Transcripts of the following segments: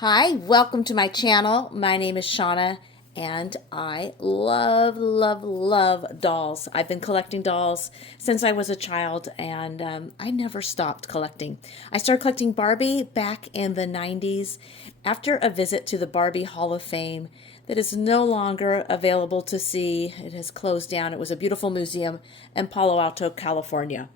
Hi, welcome to my channel. My name is Shauna and I love dolls. I've been collecting dolls since I was a child and I never stopped collecting. I started collecting Barbie back in the 90s after a visit to the Barbie Hall of Fame that is no longer available to see. It has closed down. It was a beautiful museum in Palo Alto, California.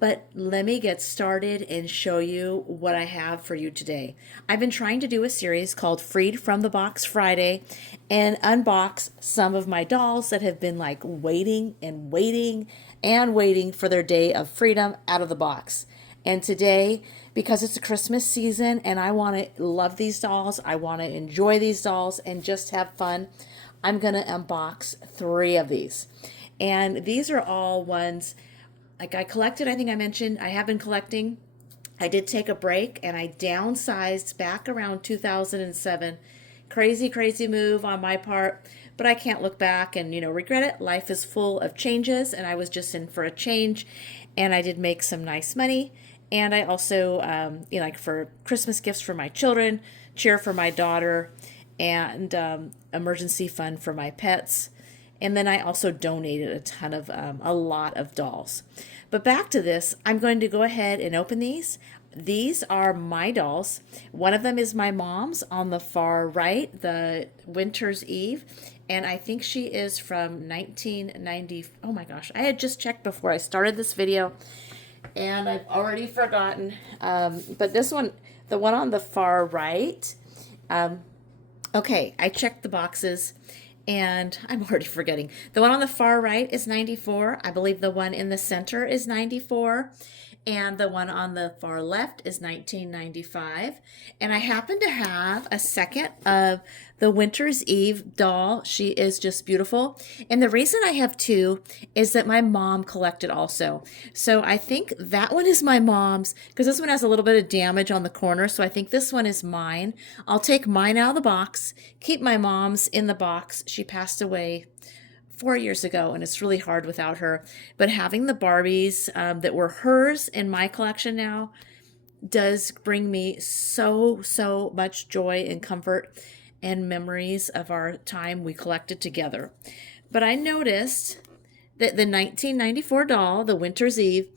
But let me get started and show you what I have for you today. I've been trying to do a series called Freed from the Box Friday and unbox some of my dolls that have been like waiting and waiting and waiting for their day of freedom out of the box. And today, because it's a Christmas season and I want to love these dolls, I want to enjoy these dolls and just have fun, I'm going to unbox 3 of these. And these are all ones like I collected, I think I mentioned, I have been collecting. I did take a break and I downsized back around 2007. Crazy move on my part, but I can't look back and, regret it. Life is full of changes and I was just in for a change and I did make some nice money. And I also, like for Christmas gifts for my children, cheer for my daughter, and emergency fund for my pets. And then I also donated a lot of dolls. But back to this, I'm going to go ahead and open these. These are my dolls. One of them is my mom's on the far right, the Winter's Eve. And I think she is from 1990. Oh my gosh, I had just checked before I started this video and I've already forgotten. But this one, the one on the far right, okay, I checked the boxes. And I'm already forgetting. The one on the far right is 94. I believe the one in the center is 94. And the one on the far left is 1995. And I happen to have a second of the Winter's Eve doll. She is just beautiful. And the reason I have 2 is that my mom collected also. So I think that one is my mom's because this one has a little bit of damage on the corner. So I think this one is mine. I'll take mine out of the box, keep my mom's in the box. She passed away 4 years ago, and it's really hard without her. But having the Barbies that were hers in my collection now does bring me so much joy and comfort and memories of our time we collected together. But I noticed that the 1994 doll, the Winter's Eve,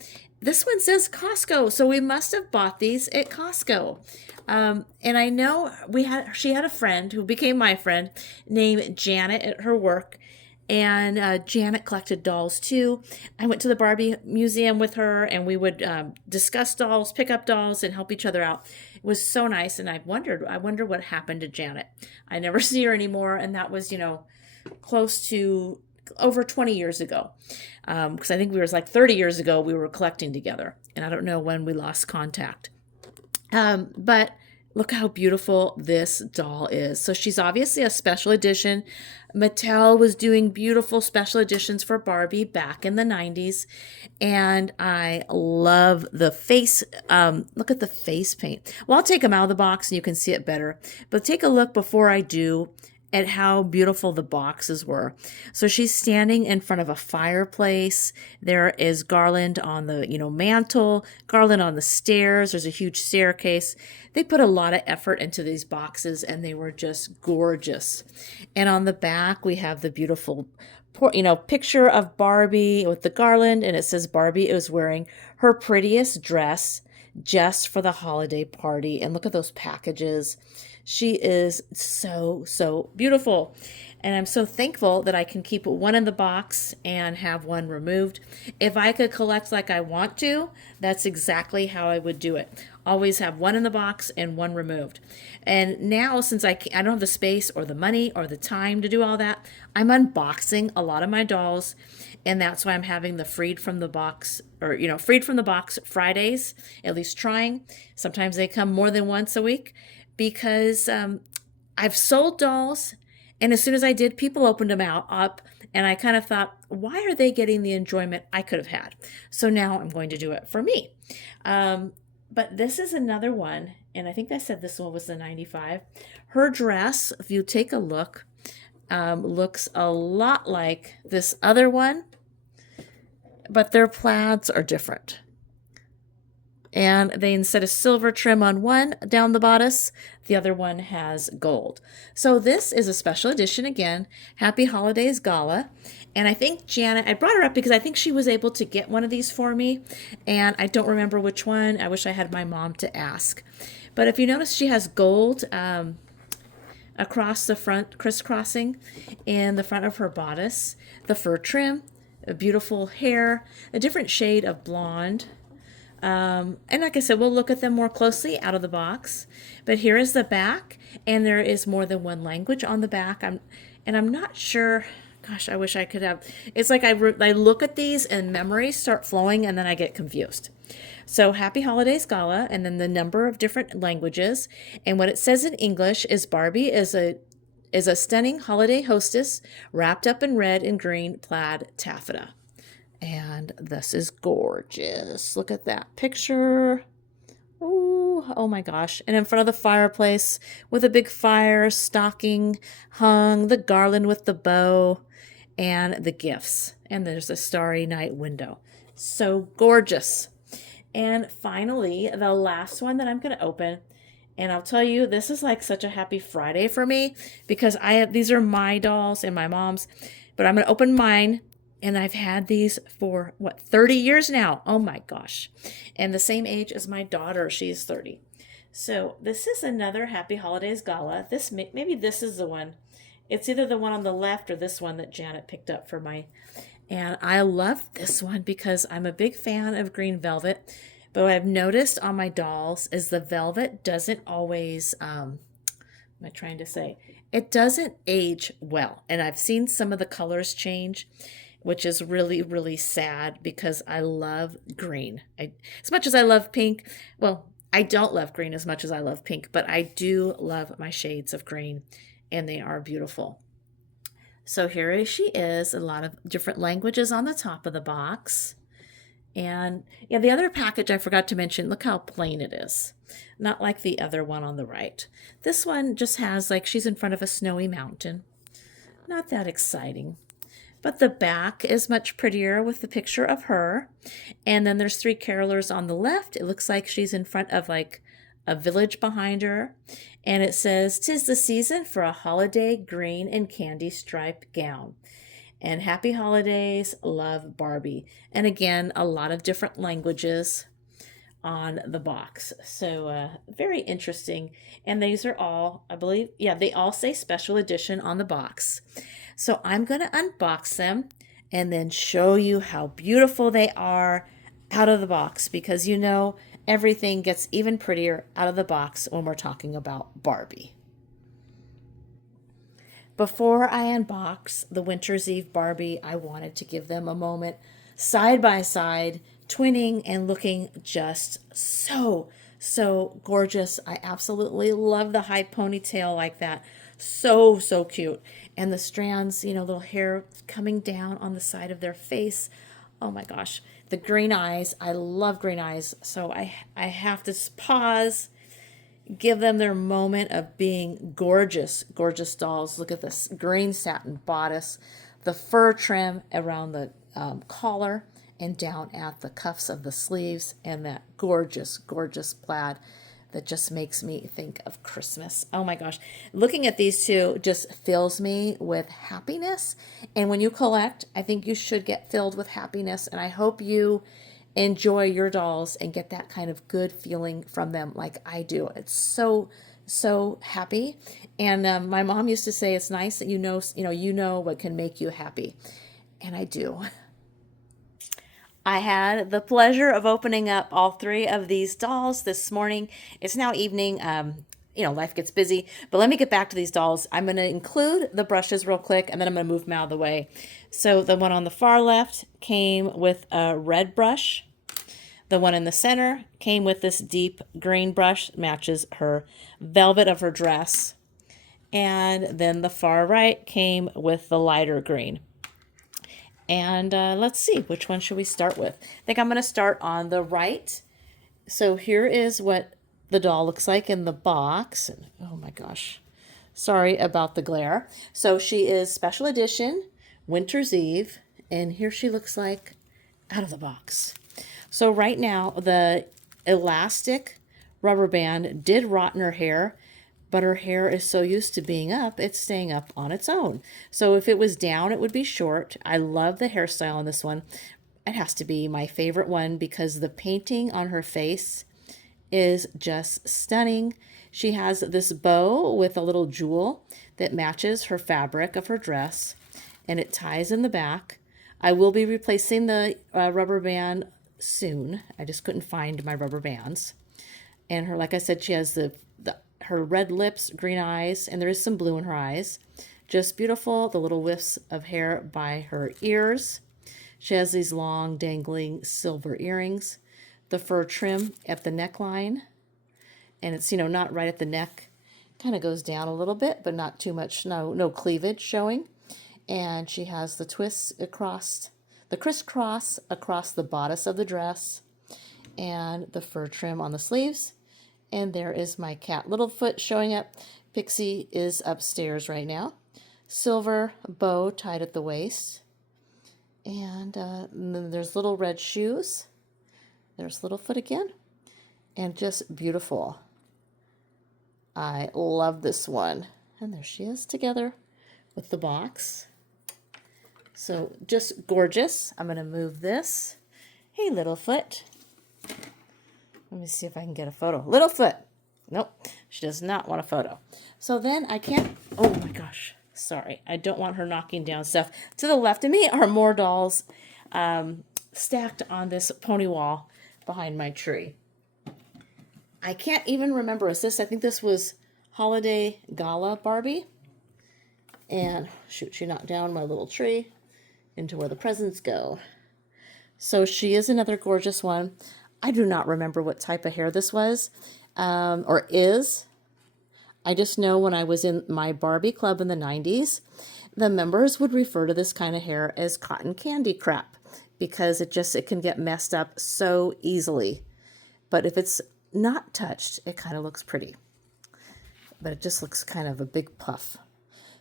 this one says Costco, so we must have bought these at Costco. And I know she had a friend who became my friend named Janet at her work. And Janet collected dolls too. I went to the Barbie museum with her and we would discuss dolls, pick up dolls, and help each other out. It was so nice. And I wonder what happened to Janet. I never see her anymore. And that was, close to over 20 years ago. Because I think we was like 30 years ago we were collecting together. And I don't know when we lost contact. But look how beautiful this doll is. So she's obviously a special edition. Mattel was doing beautiful special editions for Barbie back in the 90s. And I love the face. Look at the face paint. Well, I'll take them out of the box and you can see it better. But take a look before I do at how beautiful the boxes were. So she's standing in front of a fireplace. There is garland on the, mantle, garland on the stairs. There's a huge staircase. They put a lot of effort into these boxes and they were just gorgeous. And on the back, we have the beautiful picture of Barbie with the garland, and it says Barbie is wearing her prettiest dress just for the holiday party. And look at those packages. She is so beautiful. And I'm so thankful that I can keep one in the box and have one removed. If I could collect like I want to, that's exactly how I would do it. Always have one in the box and one removed. And now, since I don't have the space or the money or the time to do all that, I'm unboxing a lot of my dolls. And that's why I'm having the Freed from the Box Fridays, at least trying. Sometimes they come more than once a week because I've sold dolls. And as soon as I did, people opened them up. And I kind of thought, why are they getting the enjoyment I could have had? So now I'm going to do it for me. But this is another one. And I think I said this one was the 95. Her dress, if you take a look, looks a lot like this other one. But their plaids are different. And they, instead of silver trim on one down the bodice, the other one has gold. So this is a special edition again, Happy Holidays Gala. And I think Janet, I brought her up because I think she was able to get one of these for me. And I don't remember which one. I wish I had my mom to ask. But if you notice, she has gold across the front, crisscrossing in the front of her bodice, the fur trim, a beautiful hair, a different shade of blonde. And like I said, we'll look at them more closely out of the box. But here is the back, and there is more than one language on the back. I'm not sure. Gosh, I wish I could have. It's like I look at these and memories start flowing, and then I get confused. So Happy Holidays Gala, and then the number of different languages. And what it says in English is Barbie is a stunning holiday hostess wrapped up in red and green plaid taffeta. And this is gorgeous. Look at that picture. Ooh, oh my gosh. And in front of the fireplace with a big fire, stocking hung, the garland with the bow, and the gifts. And there's a starry night window. So gorgeous. And finally, the last one that I'm going to open. And I'll tell you, this is like such a happy Friday for me because these are my dolls and my mom's. But I'm going to open mine. And I've had these for, 30 years now. Oh my gosh. And the same age as my daughter. She's 30. So this is another Happy Holidays Gala. Maybe this is the one. It's either the one on the left or this one that Janet picked up for my... And I love this one because I'm a big fan of green velvet. But what I've noticed on my dolls is the velvet doesn't always... what am I trying to say? It doesn't age well. And I've seen some of the colors change, which is really, really sad because I love green. As much as I love pink, well, I don't love green as much as I love pink, but I do love my shades of green, and they are beautiful. So here she is, a lot of different languages on the top of the box. And yeah, the other package I forgot to mention, look how plain it is. Not like the other one on the right. This one just has, like, she's in front of a snowy mountain. Not that exciting. But the back is much prettier with the picture of her. And then there's 3 carolers on the left. It looks like she's in front of like a village behind her. And it says, "'Tis the season for a holiday green and candy striped gown. And happy holidays, love Barbie." And again, a lot of different languages on the box. So very interesting. And these are all, I believe, yeah, they all say special edition on the box. So I'm going to unbox them and then show you how beautiful they are out of the box, because you know everything gets even prettier out of the box when we're talking about Barbie. Before I unbox the Winter's Eve Barbie, I wanted to give them a moment side by side, twinning and looking just so gorgeous. I absolutely love the high ponytail like that. So cute. And the strands, you know, little hair coming down on the side of their face. Oh my gosh. The green eyes. I love green eyes. So I have to pause, give them their moment of being gorgeous dolls. Look at this green satin bodice, the fur trim around the collar and down at the cuffs of the sleeves, and that gorgeous plaid that just makes me think of Christmas. Oh my gosh. Looking at these two just fills me with happiness. And when you collect, I think you should get filled with happiness. And I hope you enjoy your dolls and get that kind of good feeling from them like I do. It's so happy. And my mom used to say, it's nice that you know what can make you happy. And I do. I had the pleasure of opening up all 3 of these dolls this morning. It's now evening. Life gets busy. But let me get back to these dolls. I'm going to include the brushes real quick, and then I'm going to move them out of the way. So the one on the far left came with a red brush. The one in the center came with this deep green brush, matches her velvet of her dress. And then the far right came with the lighter green. And let's see, which one should we start with? I think I'm going to start on the right. So here is what the doll looks like in the box. And, oh my gosh, sorry about the glare. So she is special edition, Winter's Eve. And here she looks like out of the box. So right now, elastic rubber band did rot in her hair, but her hair is so used to being up, it's staying up on its own. So if it was down, it would be short. I love the hairstyle on this one. It has to be my favorite one because the painting on her face is just stunning. She has this bow with a little jewel that matches her fabric of her dress, and it ties in the back. I will be replacing the rubber band soon. I just couldn't find my rubber bands. And her, like I said, she has her red lips, green eyes, and there is some blue in her eyes. Just beautiful. The little whiffs of hair by her ears. She has these long dangling silver earrings. The fur trim at the neckline. And it's, not right at the neck. Kind of goes down a little bit, but not too much. No cleavage showing. And she has the twists across, the crisscross across the bodice of the dress. And the fur trim on the sleeves. And there is my cat Littlefoot showing up. Pixie is upstairs right now. Silver bow tied at the waist. And then there's little red shoes. There's Littlefoot again. And just beautiful. I love this one. And there she is together with the box. So just gorgeous. I'm going to move this. Hey, Littlefoot. Let me see if I can get a photo. Littlefoot. Nope, she does not want a photo. So then I can't, oh my gosh, sorry. I don't want her knocking down stuff. To the left of me are more dolls stacked on this pony wall behind my tree. I can't even remember, I think this was Holiday Gala Barbie. And shoot, she knocked down my little tree into where the presents go. So she is another gorgeous one. I do not remember what type of hair this was, or is. I just know when I was in my Barbie club in the 90s, the members would refer to this kind of hair as cotton candy crap because it can get messed up so easily. But if it's not touched, it kind of looks pretty. But it just looks kind of a big puff.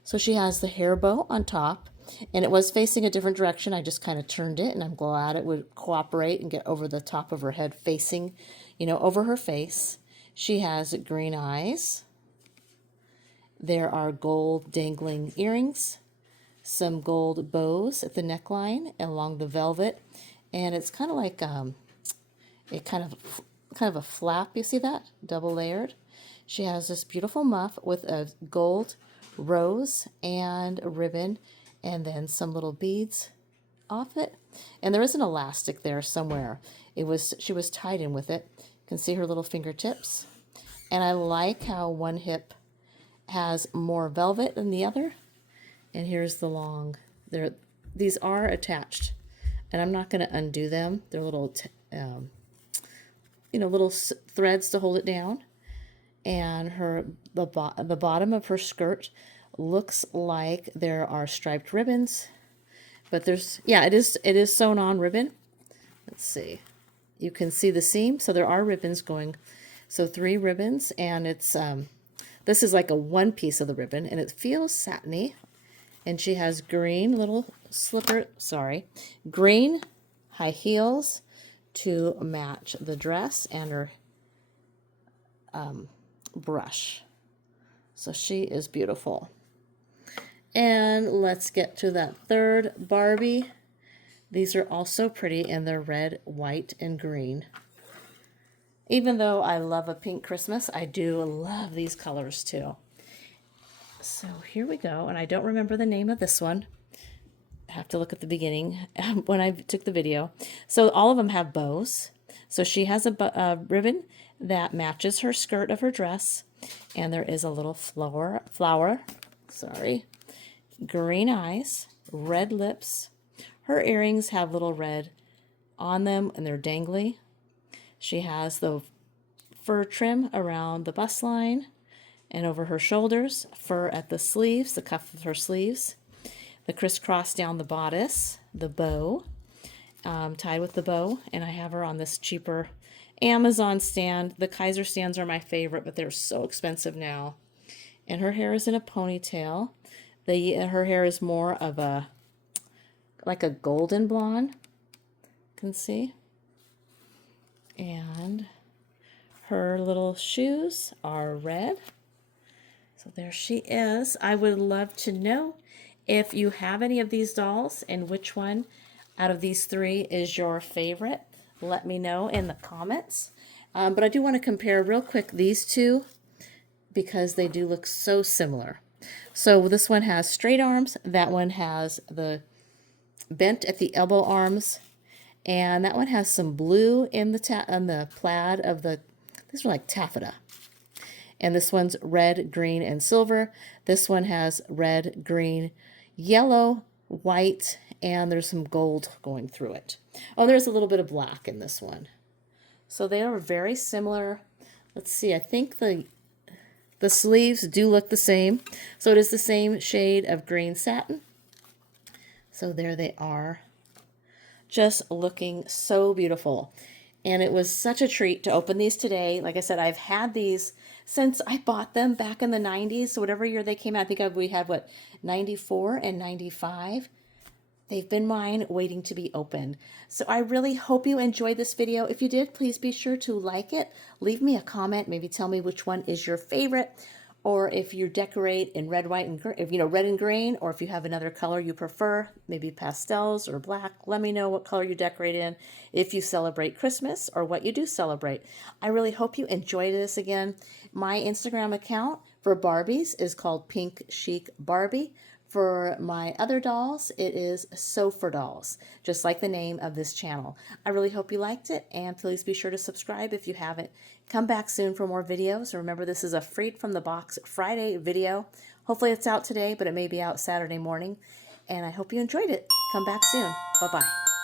So she has the hair bow on top. And it was facing a different direction. I just kind of turned it, and I'm glad it would cooperate and get over the top of her head facing, over her face. She has green eyes. There are gold dangling earrings, some gold bows at the neckline along the velvet, and it's kind of like kind of a flap. You see that? Double layered. She has this beautiful muff with a gold rose and a ribbon. And then some little beads off it. And there is an elastic there somewhere. She was tied in with it. You can see her little fingertips. And I like how one hip has more velvet than the other. And here's the long. These are attached. And I'm not going to undo them. They're little, little threads to hold it down. And the bottom of her skirt looks like there are striped ribbons, but it is sewn on ribbon. Let's see. You can see the seam, so there are ribbons going. So 3 ribbons, and it's this is like a one piece of the ribbon, and it feels satiny. And she has green green high heels to match the dress and her brush. So she is beautiful. And let's get to that third Barbie. These are also pretty, and they're red, white, and green. Even though I love a pink Christmas, I do love these colors too. So here we go, and I don't remember the name of this one. I have to look at the beginning when I took the video. So all of them have bows. So she has a ribbon that matches her skirt of her dress, and there is a little flower. Green eyes, red lips. Her earrings have little red on them, and they're dangly. She has the fur trim around the bust line and over her shoulders, fur at the sleeves, the cuff of her sleeves, the crisscross down the bodice, the bow, tied with the bow, and I have her on this cheaper Amazon stand. The Kaiser stands are my favorite, but they're so expensive now. And her hair is in a ponytail. Her hair is more of like a golden blonde. You can see. And Her little shoes are red. So there she is. I would love to know if you have any of these dolls and which one out of these three is your favorite. Let me know in the comments. But I do want to compare real quick these two because they do look so similar. So this one has straight arms. That one has the bent at the elbow arms. And that one has some blue in the plaid of the, these are like taffeta. And this one's red, green, and silver. This one has red, green, yellow, white, and there's some gold going through it. Oh, there's a little bit of black in this one. So they are very similar. Let's see, I think the sleeves do look the same. So it is the same shade of green satin. So there they are. Just looking so beautiful. And it was such a treat to open these today. Like I said, I've had these since I bought them back in the 90s. So whatever year they came out, I think we had, what, 94 and 95. They've been mine waiting to be opened. So I really hope you enjoyed this video. If you did, please be sure to like it. Leave me a comment. Maybe tell me which one is your favorite. Or if you decorate in red, white, and red and green, or if you have another color you prefer, maybe pastels or black, let me know what color you decorate in, if you celebrate Christmas or what you do celebrate. I really hope you enjoyed this again. My Instagram account for Barbies is called Pink Chic Barbie. For my other dolls, it is Sew for Dolls, just like the name of this channel. I really hope you liked it, and please be sure to subscribe if you haven't. Come back soon for more videos. Remember, this is a Freed from the Box Friday video. Hopefully it's out today, but it may be out Saturday morning. And I hope you enjoyed it. Come back soon. Bye-bye.